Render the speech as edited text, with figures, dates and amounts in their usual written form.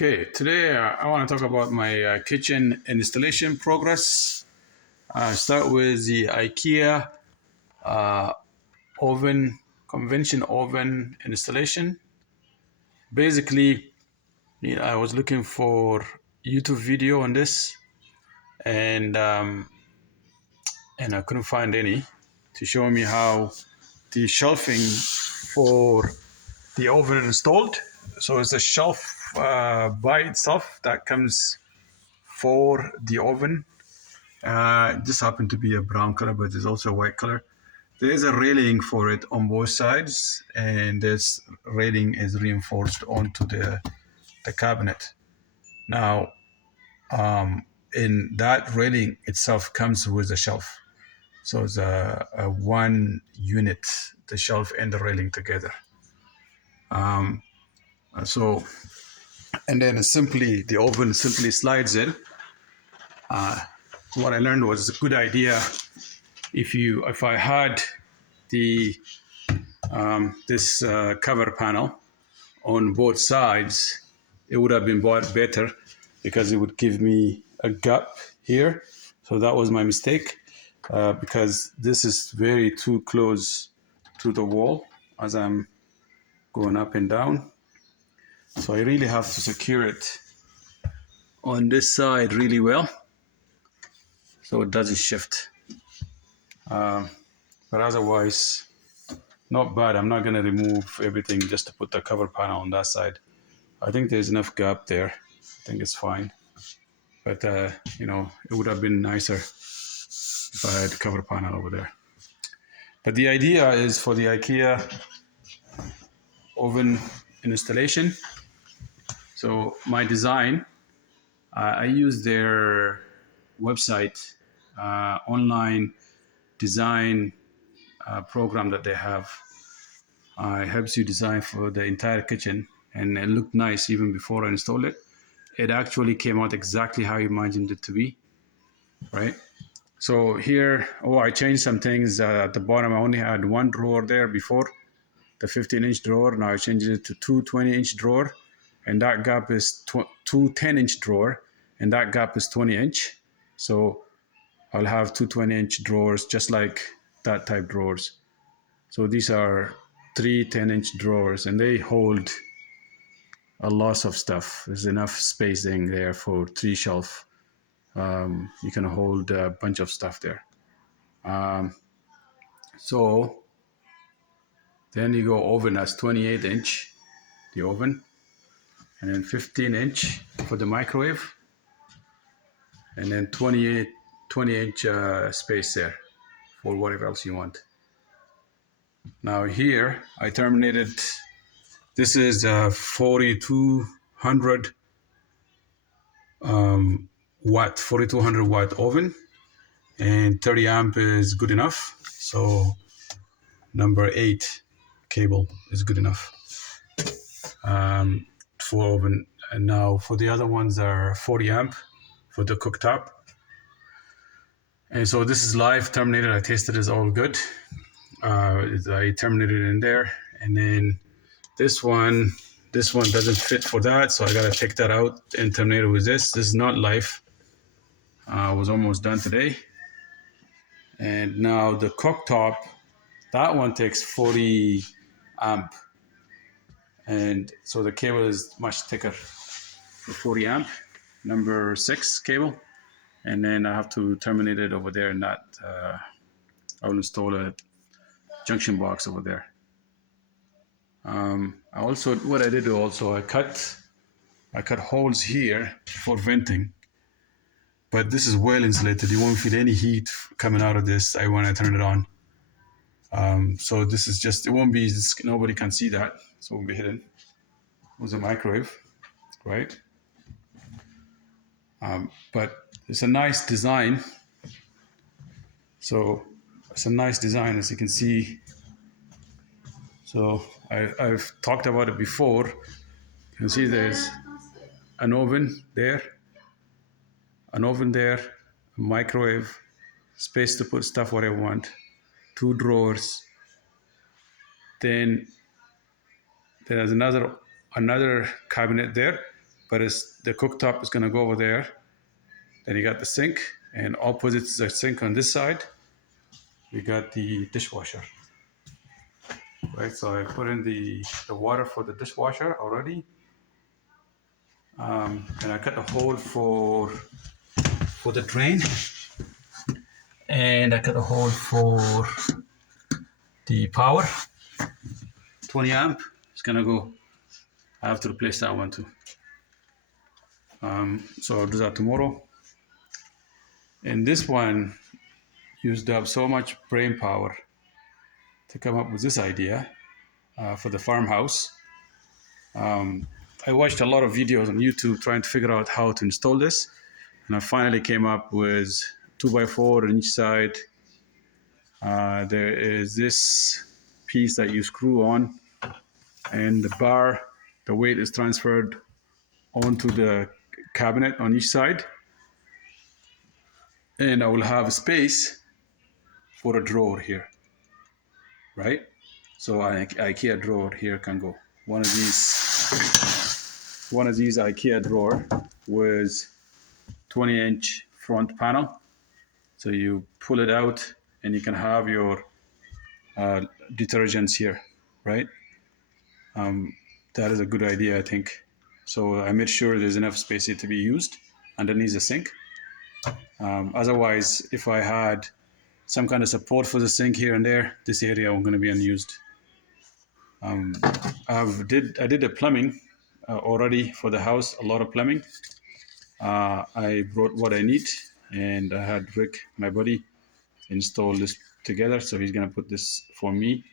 Okay, today I want to talk about my kitchen installation progress. Start with the Ikea uh, oven, convention oven installation. Basically, I was looking for YouTube video on this, and I couldn't find any to show me how the shelving for the oven installed. So it's a shelf by itself that comes for the oven. This happened to be a brown color, but there's also a white color. There is a railing for it on both sides, and this railing is reinforced onto the cabinet. Now, in that railing itself comes with a shelf. So it's a one unit, the shelf and the railing together. So, and then the oven simply slides in. What I learned was a good idea if I had the this cover panel on both sides, it would have been bought better because it would give me a gap here. So that was my mistake because this is very too close to the wall as I'm going up and down. So I really have to secure it on this side really well so it doesn't shift. But otherwise, not bad. I'm not going to remove everything just to put the cover panel on that side. I think there's enough gap there. I think it's fine. But, it would have been nicer if I had the cover panel over there. But the idea is for the IKEA oven installation. So my design, I use their website, online design program that they have. It helps you design for the entire kitchen, and it looked nice even before I installed it. It actually came out exactly how I imagined it to be, right? So here, I changed some things at the bottom. I only had one drawer there before, the 15-inch drawer. Now I changed it to two 20-inch drawer, and that gap is two 10-inch drawer, and that gap is 20-inch. So I'll have two 20-inch drawers, just like that type drawers. So these are three 10-inch drawers, and they hold a lot of stuff. There's enough spacing there for three shelf. You can hold a bunch of stuff there. So then you go oven, that's 28-inch, the oven, and then 15-inch for the microwave, and then 20-inch space there for whatever else you want. Now here, I terminated, this is a 4200 watt oven, and 30 amp is good enough. So number 8 cable is good enough for oven. And now for the other ones are 40 amp for the cooktop. And so this is live terminated. I tested it's all good. I terminated in there, and then this one doesn't fit for that, so I gotta take that out and terminate it with this. This is not live. I was almost done today. And now the cooktop, that one takes 40 amp, and so the cable is much thicker for 40 amp, number 6 cable. And then I have to terminate it over there, and that I will install a junction box over there. What I did also, I cut holes here for venting, but this is well insulated. You won't feel any heat coming out of this when I turn it on. So this is just, it won't be, nobody can see that, so it won't be hidden. It was a microwave, right? But it's a nice design. So it's a nice design, as you can see. So I've talked about it before. You can see there's an oven there, a microwave, space to put stuff where I want, 2 drawers. Then there's another cabinet there, but the cooktop is gonna go over there. Then you got the sink, and opposite the sink on this side, we got the dishwasher. Right, so I put in the water for the dishwasher already, and I cut a hole for the drain, and I cut a hole for the power. 20 amp. It's gonna go. I have to replace that one too. So I'll do that tomorrow. And this one used up so much brain power to come up with this idea for the farmhouse. I watched a lot of videos on YouTube trying to figure out how to install this, and I finally came up with 2x4 on each side. There is this piece that you screw on, and the bar, the weight is transferred onto the cabinet on each side, and I will have a space for a drawer here, right? So an IKEA drawer here can go. One of these IKEA drawer with 20-inch front panel. So you pull it out and you can have your detergents here, right? That is a good idea, I think. So I made sure there's enough space here to be used underneath the sink. Otherwise, if I had some kind of support for the sink here and there, this area is going to be unused. I did the plumbing already for the house, a lot of plumbing. I brought what I need, and I had Rick, my buddy, install this together. So he's gonna put this for me